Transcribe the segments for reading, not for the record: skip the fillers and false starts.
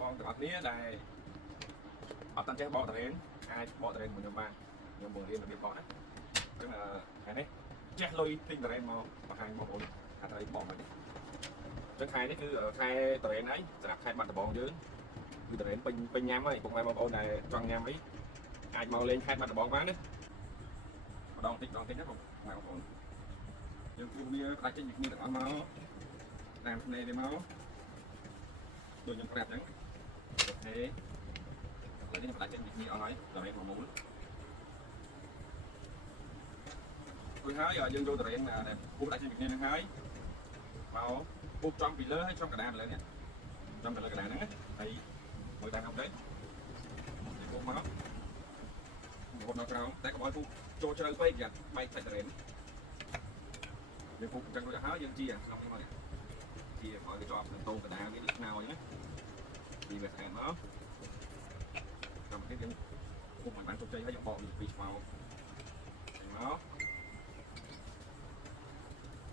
បងទាំងអស់គ្នាដែលអត់តាន់ចេះបកតរ៉េនអាចបកតរ៉េនមួយខ្ញុំបានខ្ញុំបង្រៀនរបៀបបកណាអញ្ចឹងថ្ងៃនេះចេះលុយទិញតរ៉េនមកបង្ហាញបងប្អូនថាត្រូវបកមិនអញ្ចឹងខែនេះគឺខែតរ៉េនហើយសម្រាប់ខែបាត់ដំបងយើងគឺតរ៉េនពេញញ៉ាំហើយពុកម៉ែបងប្អូនដែលចង់ញ៉ាំអីអាចមកលេងខេត្តបាត់ដំបងបានណាម្ដងតិចណាបងប្អូនយើងគឺវាផ្ដាច់ចេញពីគ្នាទាំងអស់មកតាមគ្នានេះមកដូចខ្ញុំប្រាប់អញ្ចឹងអូខេឥឡូវនេះផ្ដាច់ចេញពីគ្នាអស់ហើយតរ៉េន1មូលរួចហើយយើងយកតរ៉េនដែលពុះផ្ដាច់ចេញពីគ្នានឹងហើយមកពុះចំពីលើហើយចំកណ្ដាលលើនេះចំទៅលើកណ្ដាលហ្នឹងហើយមួយតាមអត់ទេពុះមកនៅក្រោមតែកុំឲ្យពុះចូលជ្រៅពេកយ៉ាបែកសាច់តរ៉េនយើងពុះចឹងរួចហើយយើងជីក្នុងនេះមកជីឲ្យវាជាប់នឹងតោកណ្ដាលនេះខ្នើយណាជីវាស្អាតមកតាមនេះយើងពុះមិនបានជោគជ័យហើយយើងបកវាពីស្មៅមក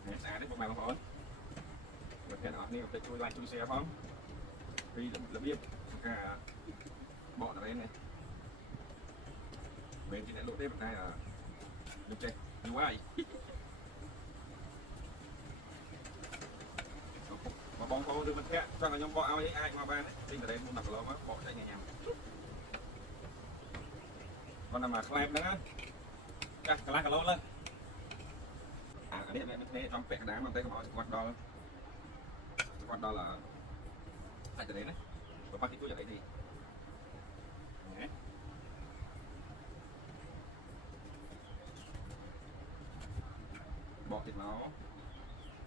នេះស្អាតទេបងប្អូនបើអ្នកនរគ្នាទៅជួយ like ជួយ share ផងពីរបៀបការបកតរ៉េននេះមិនជាអ្នកលក់ទេប៉ុន្តែខ្ញុំចេះយូរហើយបងប្អូនឬមិត្តភក្តិចង់ឲ្យខ្ញុំបកឲ្យអាចមកបានទិញតរ៉េន10គីឡូមកបកតែញ៉ាំគាត់តែមកខ្លែបហ្នឹងចាស់កន្លះគីឡូលើអានេះអ្នកនេះចង់ពាក់កណ្ដាលមកតែកុំឲ្យគាត់ដល់សាច់តរ៉េនណាបើប៉ះទីទួចអីទេណាបកទៀតមក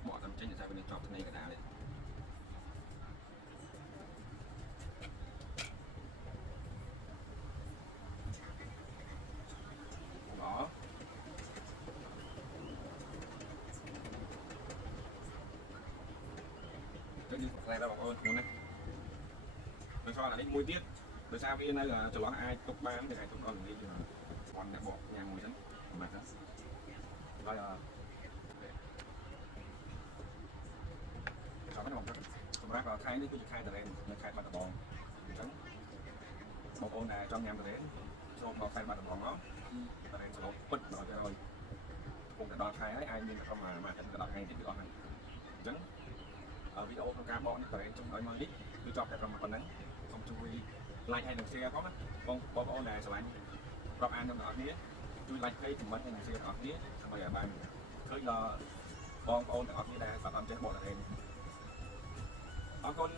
បកតាមចេញតែវានឹងជាប់គ្នាកណ្ដាលនេះយើងខ្លែដល់បងប្អូនហ្នឹងណាដោយសារអានេះមួយទៀតដោយសារវានៅចន្លោះអាចទុកបានតែអាចទុកដល់នេះយើងស្គាល់តែបកញ៉ាំមួយហ្នឹងបាទហើយចាំមិនបងប្អូនសម្រាប់ខែនេះគឺជាខែតរ៉េននៅខេត្តបាត់ដំបងអញ្ចឹងបងប្អូនដែលចង់ញ៉ាំតរ៉េនចូលមកខេត្តបាត់ដំបងមកតរ៉េនសរុបពិតដល់ទៅពុកទៅដល់ខែហើយអាចមានប្រហែលមួយអាទិត្យទៅដល់ថ្ងៃទៀតវាអស់ហើយអញ្ចឹងវីដេអូក្នុងការបកនេះតរ៉េនចុងឲ្យមើលនេះគឺចប់តែប្រហែលប៉ុណ្ណឹងសូមជួយ like ហើយនិង share ផងណាបងប្អូនដែលស្រឡាញ់រាប់អានទាំងអស់គ្នាជួយ like page comment ហើយនិង share ទាំងអស់គ្នាដើម្បីឲ្យបានឃើញដល់បងប្អូនទាំងអស់គ្នាដែលអត់ចេះបកតរ៉េនអរគុណ